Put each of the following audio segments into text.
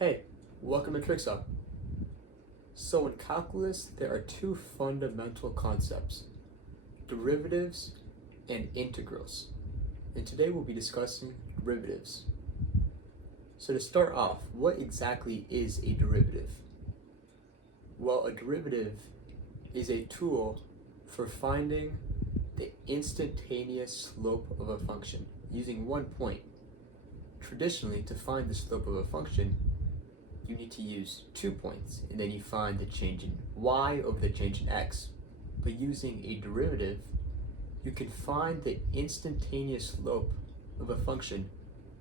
Hey, welcome to Trickshop. So in calculus, there are two fundamental concepts, derivatives and integrals. And today we'll be discussing derivatives. So to start off, what exactly is a derivative? Well, a derivative is a tool for finding the instantaneous slope of a function using one point. Traditionally, to find the slope of a function, you need to use 2 points, and then you find the change in y over the change in x. But using a derivative, you can find the instantaneous slope of a function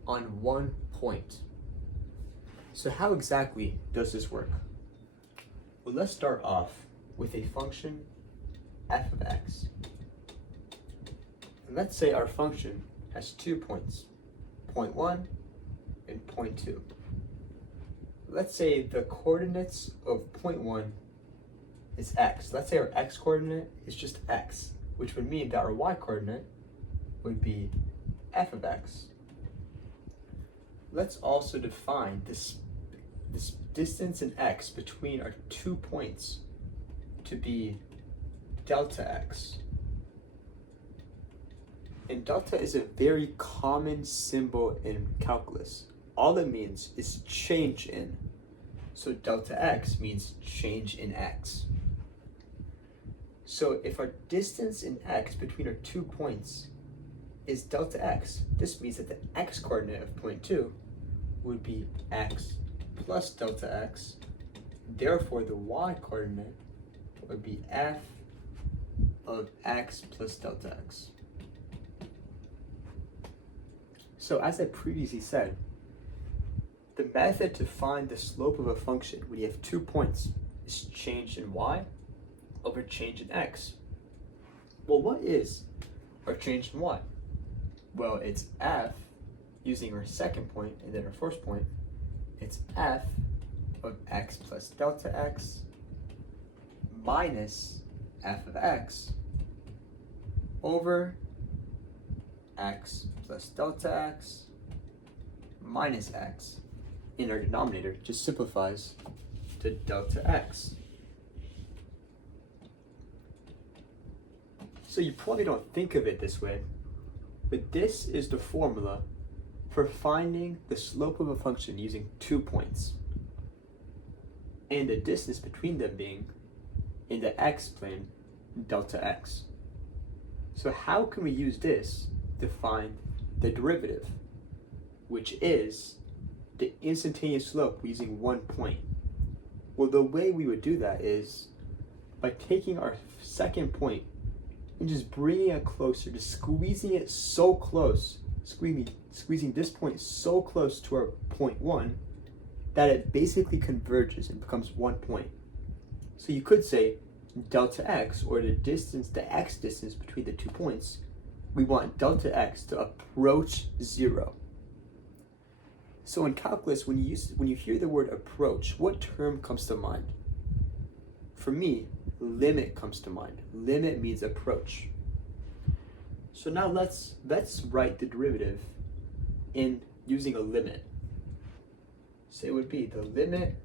on 1 point. So how exactly does this work? Well, let's start off with a function f of x. And let's say our function has 2 points, point 1 and point 2. Let's say the coordinates of point 1 is x. Let's say our x coordinate is just x, which would mean that our y coordinate would be f of x. Let's also define this distance in x between our 2 points to be delta x. And delta is a very common symbol in calculus. All it means is change in. So delta x means change in x. So if our distance in x between our 2 points is delta x, this means that the x coordinate of point 2 would be x plus delta x. Therefore, the y coordinate would be f of x plus delta x. So as I previously said, the method to find the slope of a function when you have 2 points is change in y over change in x. Well, what is our change in y? Well, it's f, using our second point and then our first point, it's f of x plus delta x minus f of x over x plus delta x minus x. In our denominator just simplifies to delta x. So you probably don't think of it this way, but this is the formula for finding the slope of a function using 2 points, and the distance between them being, in the x-plane, delta x. So how can we use this to find the derivative, which is the instantaneous slope using 1 point? Well, the way we would do that is by taking our second point and just bringing it closer, just squeezing it so close, squeezing this point so close to our point 1 that it basically converges and becomes 1 point. So you could say delta x, or the distance, the x distance between the 2 points, we want delta x to approach 0. So in calculus, when you hear the word approach, what term comes to mind? For me, limit comes to mind. Limit means approach. So now let's write the derivative in using a limit. So it would be the limit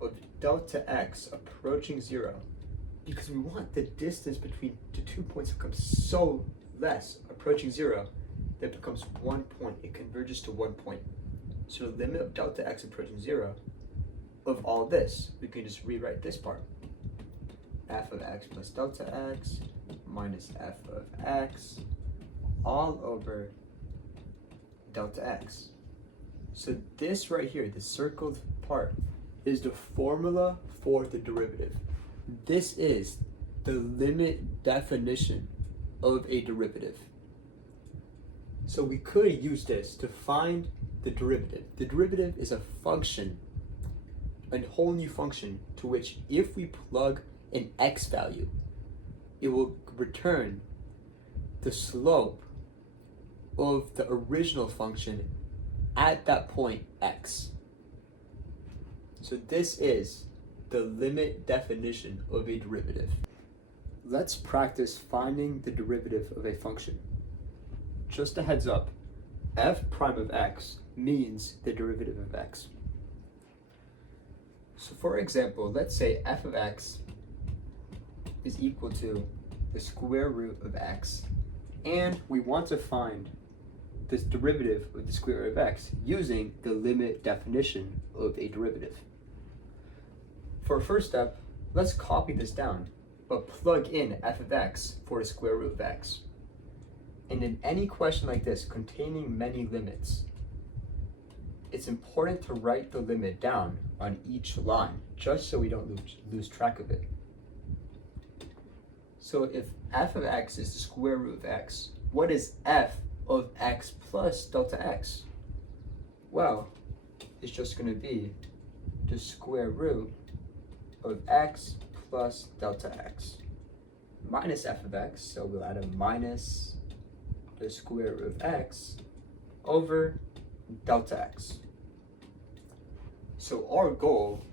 of delta x approaching 0, because we want the distance between the 2 points to become so less, approaching 0, that it becomes 1 point. It converges to 1 point. So the limit of delta x approaching 0 of all this, we can just rewrite this part. F of x plus delta x minus f of x all over delta x. So this right here, the circled part, is the formula for the derivative. This is the limit definition of a derivative. So we could use this to find the derivative. The derivative is a function, a whole new function, to which if we plug an x value, it will return the slope of the original function at that point x. So this is the limit definition of a derivative. Let's practice finding the derivative of a function. Just a heads up, f prime of x means the derivative of x. So for example, let's say f of x is equal to the square root of x, and we want to find this derivative of the square root of x using the limit definition of a derivative. For our first step, let's copy this down, but plug in f of x for the square root of x. And in any question like this containing many limits, it's important to write the limit down on each line, just so we don't lose track of it. So if f of x is the square root of x, what is f of x plus delta x? Well, it's just going to be the square root of x plus delta x minus f of x, so we'll add a minus the square root of x over delta x. So our goal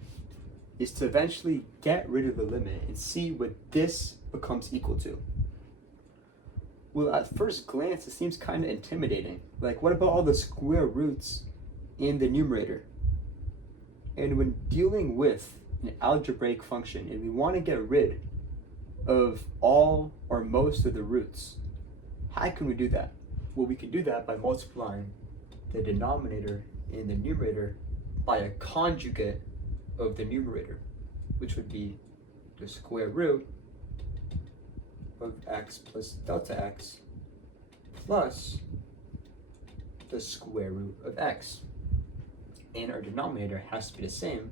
is to eventually get rid of the limit and see what this becomes equal to. Well, at first glance, it seems kind of intimidating. Like, what about all the square roots in the numerator? And when dealing with an algebraic function and we want to get rid of all or most of the roots, how can we do that? Well, we can do that by multiplying the denominator in the numerator by a conjugate of the numerator, which would be the square root of x plus delta x plus the square root of x. And our denominator has to be the same,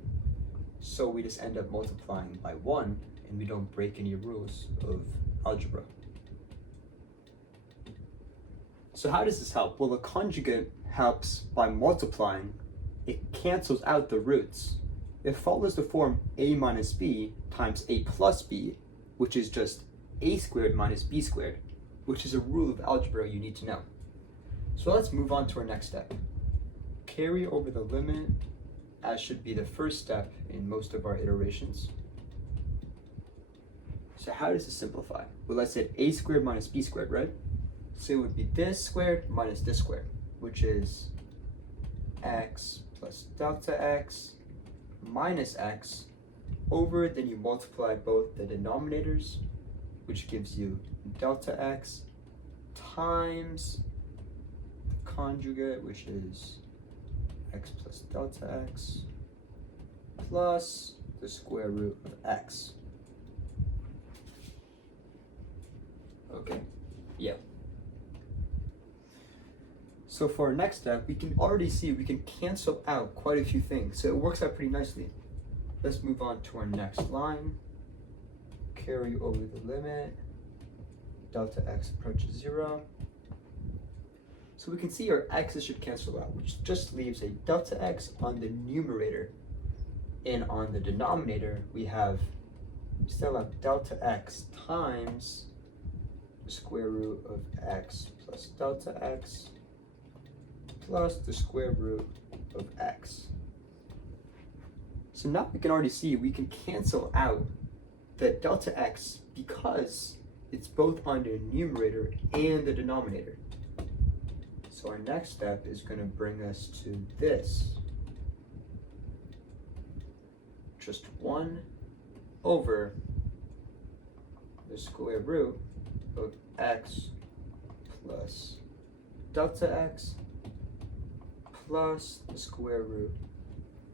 so we just end up multiplying by 1 and we don't break any rules of algebra. So how does this help? Well, the conjugate helps by multiplying. It cancels out the roots. It follows the form a minus b times a plus b, which is just a squared minus b squared, which is a rule of algebra you need to know. So let's move on to our next step. Carry over the limit, as should be the first step in most of our iterations. So how does this simplify? Well, I said a squared minus b squared, right? So it would be this squared minus this squared, which is x plus delta x minus x over, then you multiply both the denominators, which gives you delta x times the conjugate, which is x plus delta x plus the square root of x. Okay, yeah. So for our next step, we can already see we can cancel out quite a few things. So it works out pretty nicely. Let's move on to our next line. Carry over the limit. Delta x approaches 0. So we can see our x's should cancel out, which just leaves a delta x on the numerator. And on the denominator, we still have delta x times the square root of x plus delta x plus the square root of x. So now we can already see we can cancel out the delta x because it's both on the numerator and the denominator. So our next step is going to bring us to this. Just 1 over the square root of x plus delta x plus the square root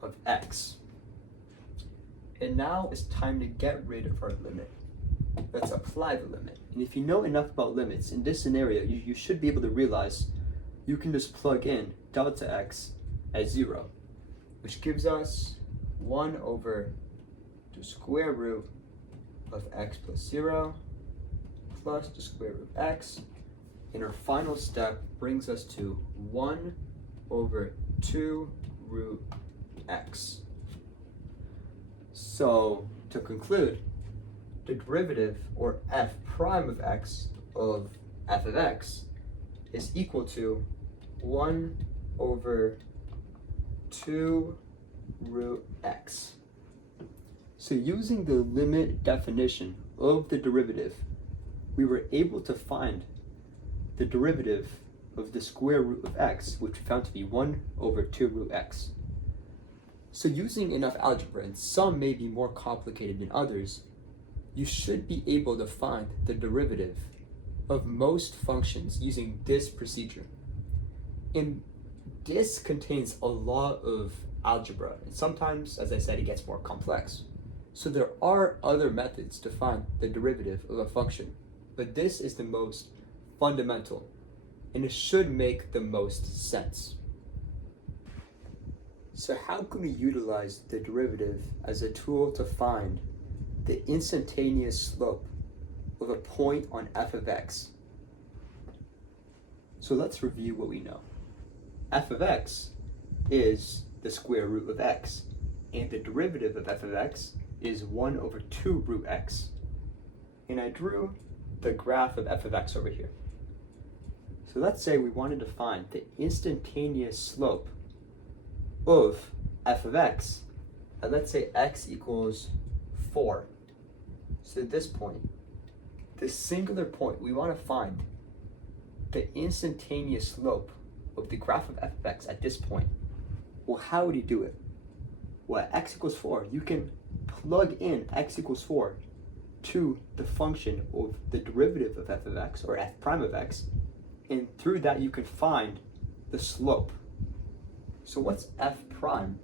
of x. And now it's time to get rid of our limit. Let's apply the limit. And if you know enough about limits, in this scenario, you should be able to realize you can just plug in delta x as 0, which gives us 1 over the square root of x plus 0 plus the square root of x. And our final step brings us to 1 over 2 root x. So to conclude, the derivative, or f prime of x, of f of x is equal to 1 over 2 root x. So using the limit definition of the derivative, we were able to find the derivative of the square root of x, which we found to be 1 over 2 root x. So using enough algebra, and some may be more complicated than others, you should be able to find the derivative of most functions using this procedure. And this contains a lot of algebra, and sometimes, as I said, it gets more complex. So there are other methods to find the derivative of a function, but this is the most fundamental, and it should make the most sense. So how can we utilize the derivative as a tool to find the instantaneous slope of a point on f of x? So let's review what we know. F of x is the square root of x, and the derivative of f of x is 1 over 2 root x. And I drew the graph of f of x over here. So let's say we wanted to find the instantaneous slope of f of x, and let's say x equals 4. So at this point, this singular point, we want to find the instantaneous slope of the graph of f of x at this point. Well, how would you do it? Well, at x equals 4, you can plug in x equals 4 to the function of the derivative of f of x, or f prime of x, and through that you can find the slope. So what's f prime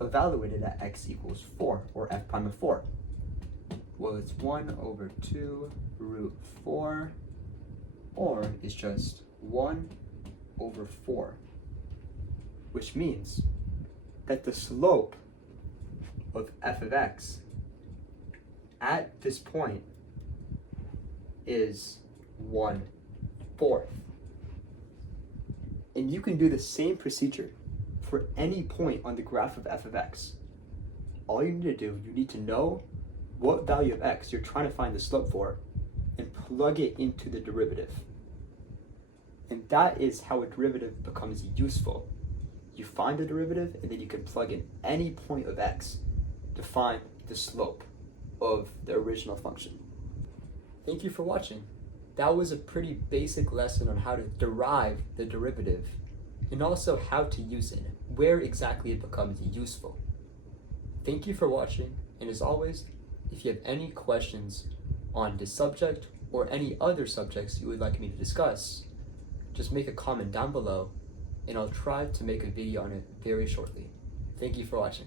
evaluated at x equals 4, or f prime of 4? Well, it's 1 over 2 root 4, or it's just 1 over 4, which means that the slope of f of x at this point is 1/4. And you can do the same procedure for any point on the graph of f of x. All you need to do, you need to know what value of x you're trying to find the slope for and plug it into the derivative. And that is how a derivative becomes useful. You find the derivative, and then you can plug in any point of x to find the slope of the original function. Thank you for watching. That was a pretty basic lesson on how to derive the derivative, and also how to use it, where exactly it becomes useful. Thank you for watching, and as always, if you have any questions on this subject or any other subjects you would like me to discuss, just make a comment down below, and I'll try to make a video on it very shortly. Thank you for watching.